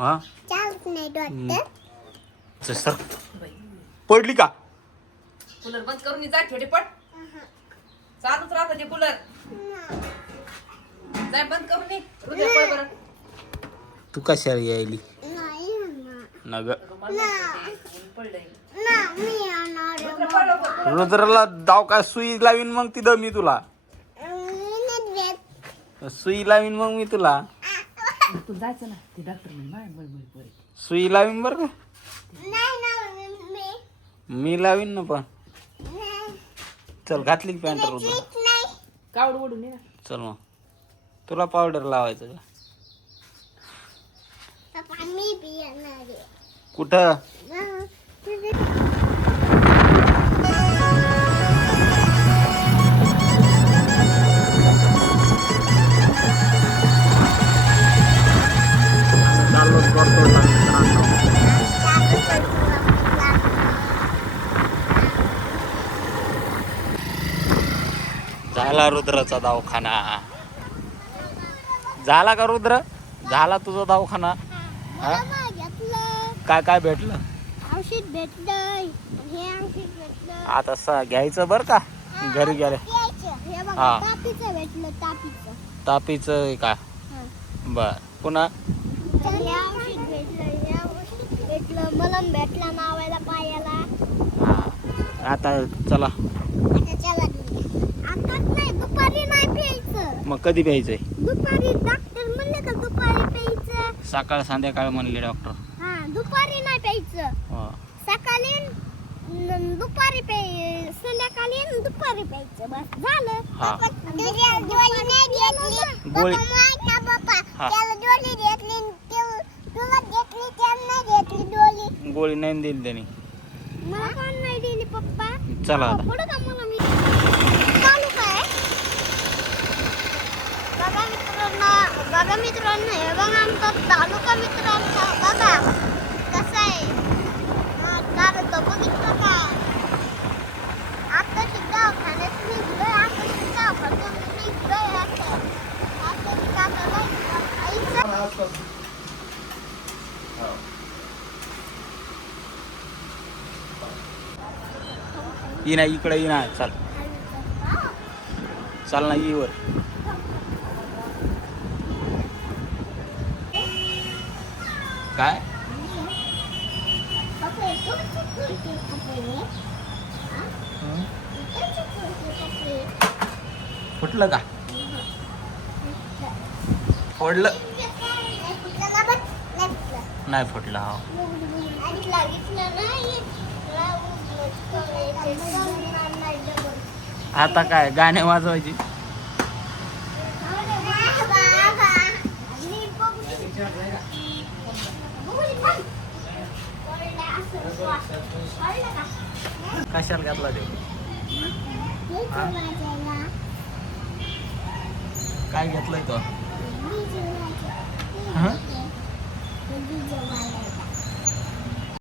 हा सर पडली का? कूलर बंद करून जा छोटे पट चालूच राहतं ते कूलर जाय बंद करून ये हृदय पळ बरं तू कशाला यायली न ग रुद्राला दाव काय सुई लावीन मग तिथं मी तुला सुई लावीन मग मी तुला तू जायचं ना ते डॉक्टर म्हणे सुई लावीन बर का मी लावीन ना पण चल घातली की पॅन्ट रुद्र कावड ओढून ये ना चल मग तुला पावडर लावायचं का कुठं झाला रुद्राचा दवाखाना झाला का रुद्र झाला तुझा दवाखाना हा? काय काय भेटलं औषध भेटलंय हे औषध भेटलं आता घ्यायचं बर का घरी गेले हे बघा हा. तापीचं भेटलं तापीचं तापीचं बर पुन्हा हे औषध भेटलं मलम भेटला नावायला पायाला आता चला आता चला आताच नाही दुपारी नाही प्यायचं मग कधी प्यायचंय दुपारी डॉक्टर म्हणले का दुपारी प्यायचं सकाळ संध्याकाळ म्हणले डॉक्टर हा दुपारी नाही प्यायचं सकाळी दुपारी संध्याकाळी दुपारी प्यायचं बस झालं हा. गोळी नाही घेतली गोळी हा. त्याला डोली घेतली तुला घेतली त्याला नाही घेतली डोली गोळी नाही दिली त्यांनी मला पण नाही दिली पप्पा चला आता पुढं का मला मी चालू काय बघा मित्रांनो हे बघा आमचा तालुका मित्रांचा बघा कसा आहे कारण तो बघितलं का आता सुद्धा खाण्यात निघलोय आता सुद्धा खाण्यात निघलोय आता ये ना इकडे ये ना चल चल ना ये वर काय फुटलं का फोडलं नाही फुटलं हा आता काय गाणे वाजवायची कशाला घातला ते काय घेतलंय तो